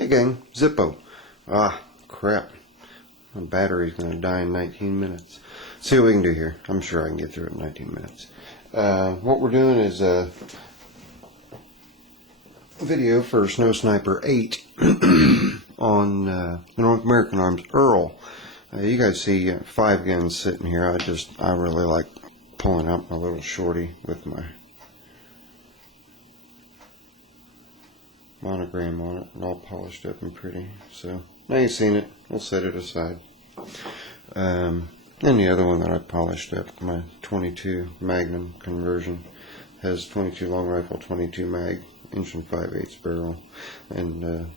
Hey gang, Zippo. Ah, crap. My battery's going to die in 19 minutes. See what we can do here. I'm sure I can get through it in 19 minutes. What we're doing is a video for Snow Sniper 8 on the North American Arms Earl. You guys see 5 guns sitting here. I really like pulling out my little shorty with my monogram on it and all polished up and pretty. So now you've seen it, we'll set it aside. And the other one that I polished up, my 22 Magnum conversion, has 22 long rifle, 22 mag, inch and 5/8 barrel, and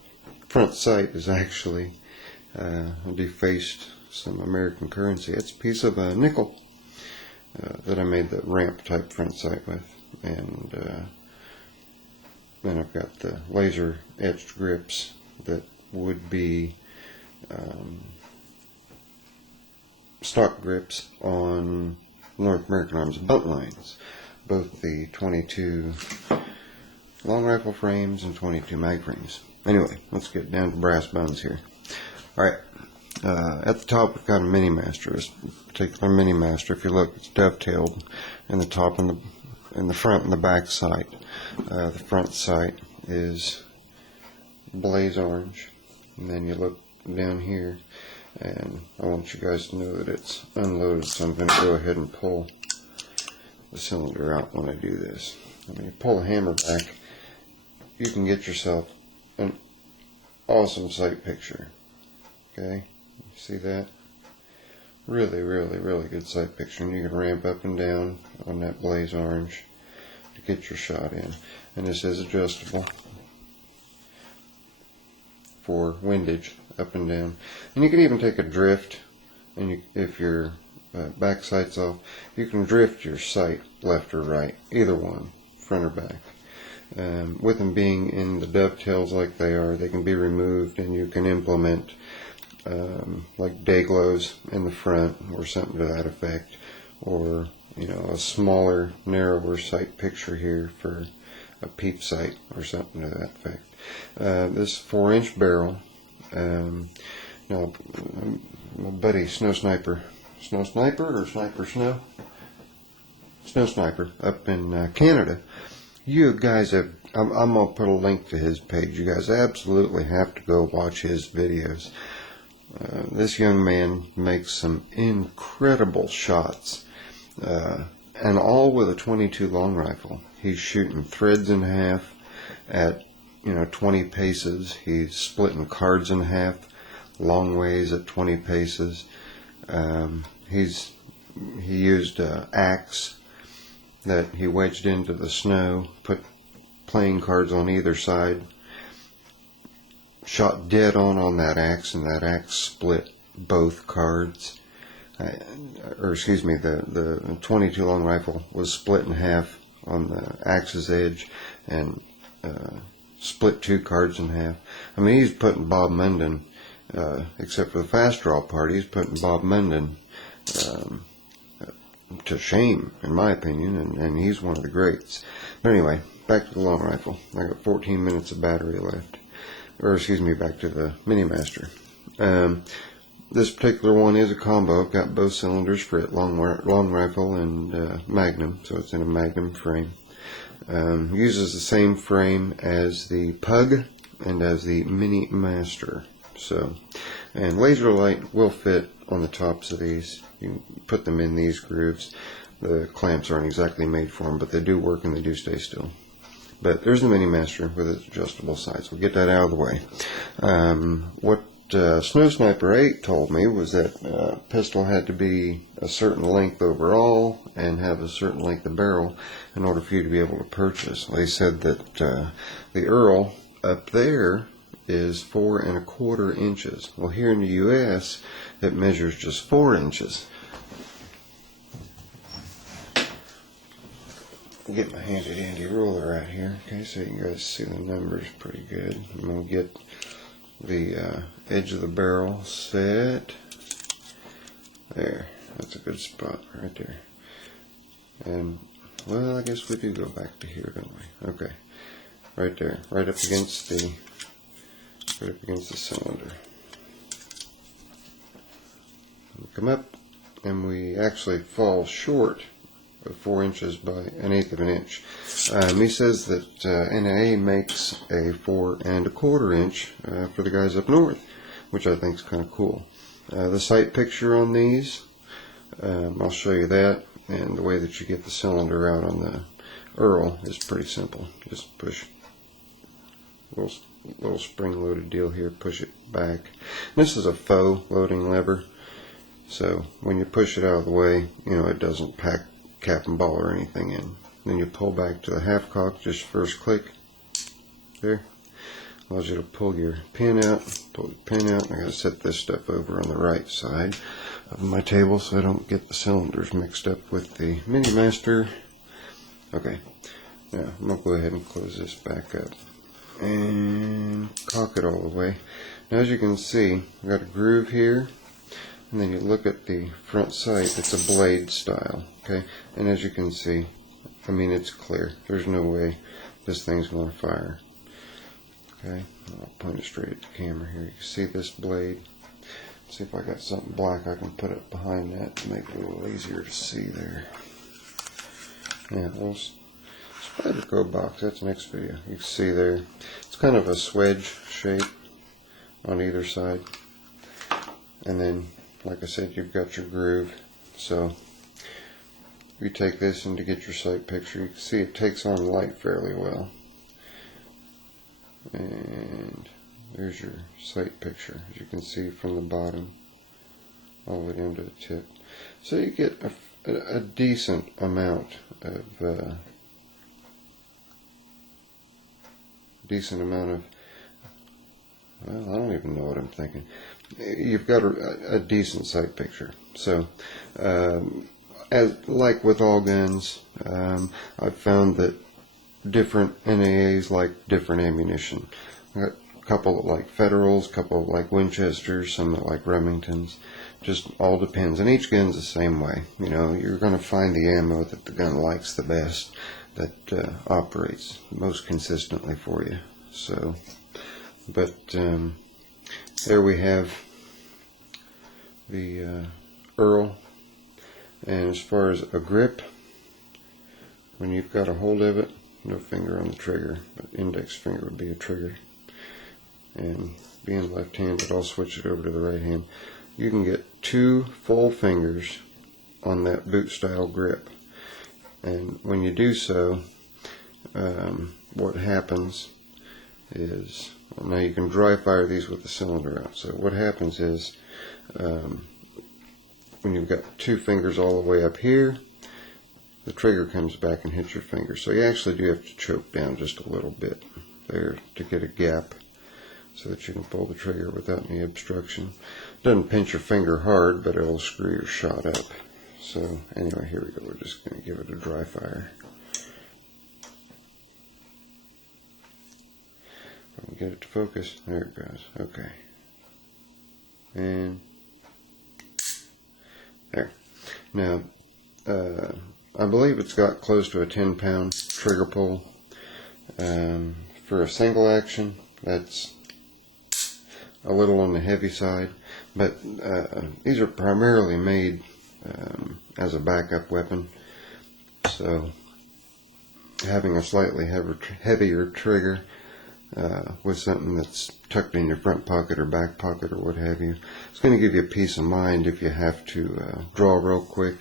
front sight is actually defaced some American currency. It's a piece of nickel that I made the ramp type front sight with, and then I've got the laser etched grips that would be stock grips on North American Arms bunt lines, both the 22 long rifle frames and 22 mag frames. Anyway, let's get down to brass buns here. Alright, at the top we've got a mini master. This particular mini master, if you look, it's dovetailed in the top and the front and the back sight. The front sight is blaze orange, and then you look down here, and I want you guys to know that it's unloaded, so I'm going to go ahead and pull the cylinder out when I do this. When you pull the hammer back, you can get yourself an awesome sight picture. Okay, see that? Really, really, really good sight picture, and you can ramp up and down on that blaze orange to get your shot in. And this is adjustable for windage up and down, and you can even take a drift, and if your back sight's off, you can drift your sight left or right, either one, front or back. With them being in the dovetails like they are, they can be removed, and you can implement like day glows in the front or something to that effect, or a smaller, narrower sight picture here for a peep sight or something to that effect. This 4-inch barrel, now my buddy Snow Sniper or Sniper Snow Sniper up in Canada, you guys have, I'm going to put a link to his page. You guys absolutely have to go watch his videos. This young man makes some incredible shots, and all with a 22 long rifle. He's shooting threads in half at 20 paces. He's splitting cards in half long ways at 20 paces. He used an axe that he wedged into the snow, put playing cards on either side, shot dead on that axe, and that axe split both cards. The 22 long rifle was split in half on the axe's edge, and split 2 cards in half. I mean, he's putting Bob Munden, except for the fast draw part, he's putting Bob Munden to shame, in my opinion, and he's one of the greats. But anyway, back to the long rifle. I got 14 minutes of battery left. Or back to the Mini Master. This particular one is a combo. I've got both cylinders for it, long rifle and Magnum, so it's in a Magnum frame. Uses the same frame as the Pug and as the Mini Master. So, and laser light will fit on the tops of these. You can put them in these grooves. The clamps aren't exactly made for them, but they do work and they do stay still. But there's the Mini Master with its adjustable sights. We'll get that out of the way. What Snow Sniper 8 told me was that pistol had to be a certain length overall and have a certain length of barrel in order for you to be able to purchase. Well, he said that the Earl up there is 4 1/4 inches. Well, here in the U.S. it measures just 4 inches. Get my handy dandy ruler out here, okay, so you can guys see the numbers pretty good. I'm going to get the edge of the barrel set. There, that's a good spot right there. And, well, I guess we do go back to here, don't we? Okay, right there, right up against the right up against the cylinder. We come up, and we actually fall short of 4 inches by 1/8 of an inch. He says that NAA makes a 4 1/4 inch for the guys up north, which I think is kind of cool. The sight picture on these, I'll show you that, and the way that you get the cylinder out on the Earl is pretty simple. Just push little spring-loaded deal here, push it back. And this is a faux loading lever, so when you push it out of the way, you know, it doesn't pack cap and ball or anything in. Then you pull back to the half cock, just first click there, allows you to pull your pin out. Pull the pin out. I gotta set this stuff over on the right side of my table so I don't get the cylinders mixed up with the Mini Master. Okay, now I'm gonna go ahead and close this back up and cock it all the way. Now, as you can see, I've got a groove here, and then you look at the front sight, it's a blade style, okay? And as you can see, I mean, it's clear. There's no way this thing's going to fire. Okay, I'll point it straight at the camera here. You can see this blade. Let's see if I got something black I can put up behind that to make it a little easier to see there. Yeah, a little Spyderco box, that's the next video. You can see there, it's kind of a swedge shape on either side. And then, like I said, you've got your groove. So you take this and to get your sight picture, you can see it takes on light fairly well. And there's your sight picture, as you can see from the bottom all the way down to the tip. So you get a decent amount of well, I don't even know what I'm thinking. You've got a decent sight picture. So as like with all guns, I've found that different NAAs like different ammunition. I got a couple that like Federals, a couple that like Winchesters, some that like Remingtons. Just all depends. And each gun's the same way. You know, you're going to find the ammo that the gun likes the best, that operates most consistently for you. So, but there we have the Earl. And as far as a grip, when you've got a hold of it, no finger on the trigger, but index finger would be a trigger. And being left-handed, I'll switch it over to the right hand. You can get 2 full fingers on that boot style grip. And when you do so, what happens is, well, now you can dry fire these with the cylinder out. So what happens is, when you've got 2 fingers all the way up here, the trigger comes back and hits your finger. So you actually do have to choke down just a little bit there to get a gap so that you can pull the trigger without any obstruction. It doesn't pinch your finger hard, but it'll screw your shot up. So anyway, here we go. We're just going to give it a dry fire. If I can get it to focus. There it goes. Okay. And there. Now, I believe it's got close to a 10-pound trigger pull. For a single action, that's a little on the heavy side, but these are primarily made as a backup weapon, so having a slightly heavier trigger with something that's tucked in your front pocket or back pocket or what have you, it's going to give you a peace of mind if you have to draw real quick.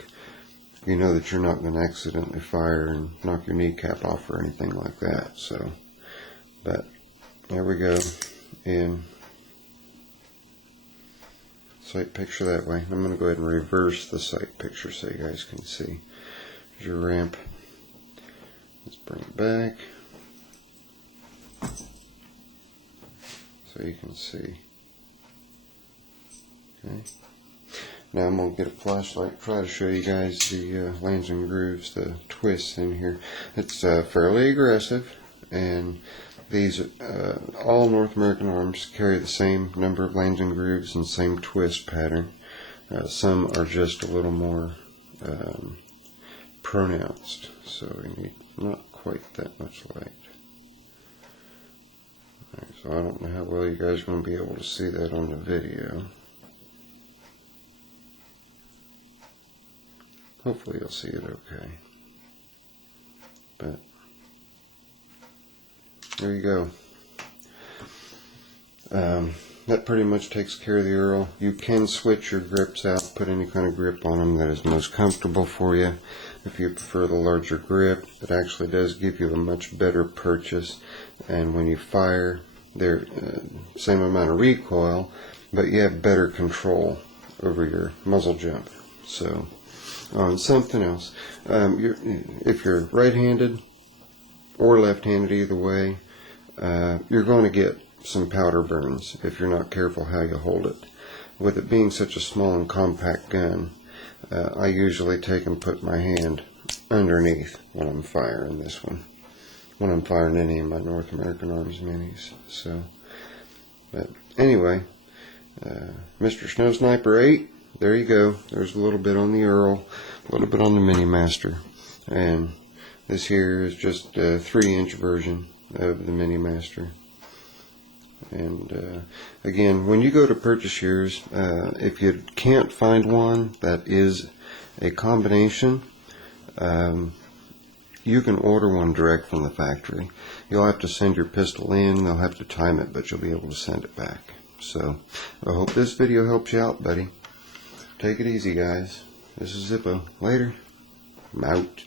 You know that you're not going to accidentally fire and knock your kneecap off or anything like that. So, but there we go. And sight picture that way. I'm going to go ahead and reverse the sight picture so you guys can see. Here's your ramp. Let's bring it back so you can see. Okay. Now I'm going to get a flashlight, try to show you guys the lanes and grooves, the twists in here. It's fairly aggressive, and these, all North American Arms carry the same number of lanes and grooves and same twist pattern. Some are just a little more pronounced, so we need not quite that much light. Alright, So I don't know how well you guys are going to be able to see that on the video. Hopefully you'll see it okay. But there you go. That pretty much takes care of the Earl. You can switch your grips out, put any kind of grip on them that is most comfortable for you. If you prefer the larger grip, it actually does give you a much better purchase. And when you fire, they're same amount of recoil, but you have better control over your muzzle jump. So, on something else, if you're right-handed or left-handed, either way, you're going to get some powder burns if you're not careful how you hold it. With it being such a small and compact gun, I usually take and put my hand underneath when I'm firing this one, when I'm firing any of my North American Arms minis. So, but anyway, Mr. Snow Sniper 8, there you go. There's a little bit on the Earl, a little bit on the Mini Master, and this here is just a 3-inch version of the Mini Master. And again, when you go to purchase yours, if you can't find one that is a combination, you can order one direct from the factory. You'll have to send your pistol in, they'll have to time it, but you'll be able to send it back. So, I hope this video helps you out, buddy. Take it easy, guys. This is Zippo. Later. I'm out.